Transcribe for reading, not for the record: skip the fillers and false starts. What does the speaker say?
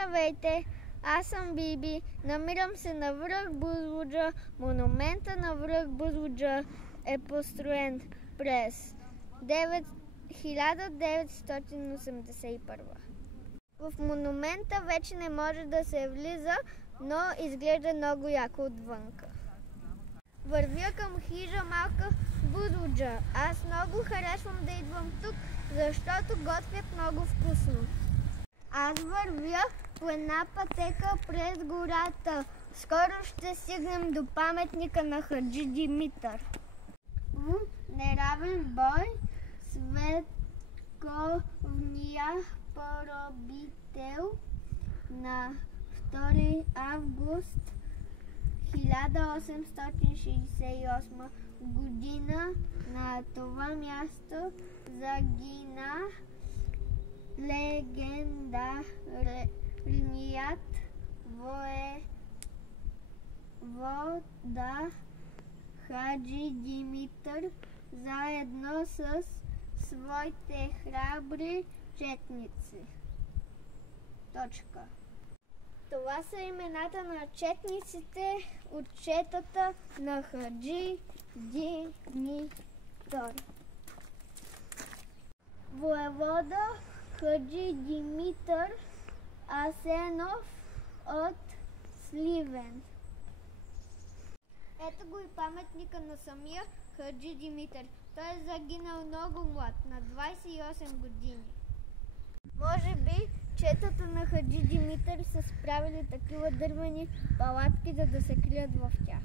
Здравейте, аз съм Биби. Намирам се на връх Бузлуджа. Монумента на връх Бузлуджа е построен през 1981. В монумента вече не може да се влиза, но изглежда много яко отвънка. Вървя към хижа Малка Бузлуджа. Аз много харесвам да идвам тук, защото готвят много вкусно. Аз вървя по една пътека през гората. Скоро ще стигнем до паметника на Хаджи Димитър. В неравен бой светковния поробител на 2 август 1868 година на това място загина легендарният воевода Хаджи Димитър заедно с своите храбри четници. Това са имената на четниците от четата на Хаджи Димитър. Воевода Хаджи Димитър Асенов от Сливен. Ето го и паметника на самия Хаджи Димитър. Той е загинал много млад, на 28 години. Може би четата на Хаджи Димитър са справили такива дървени палатки, за да се крият в тях.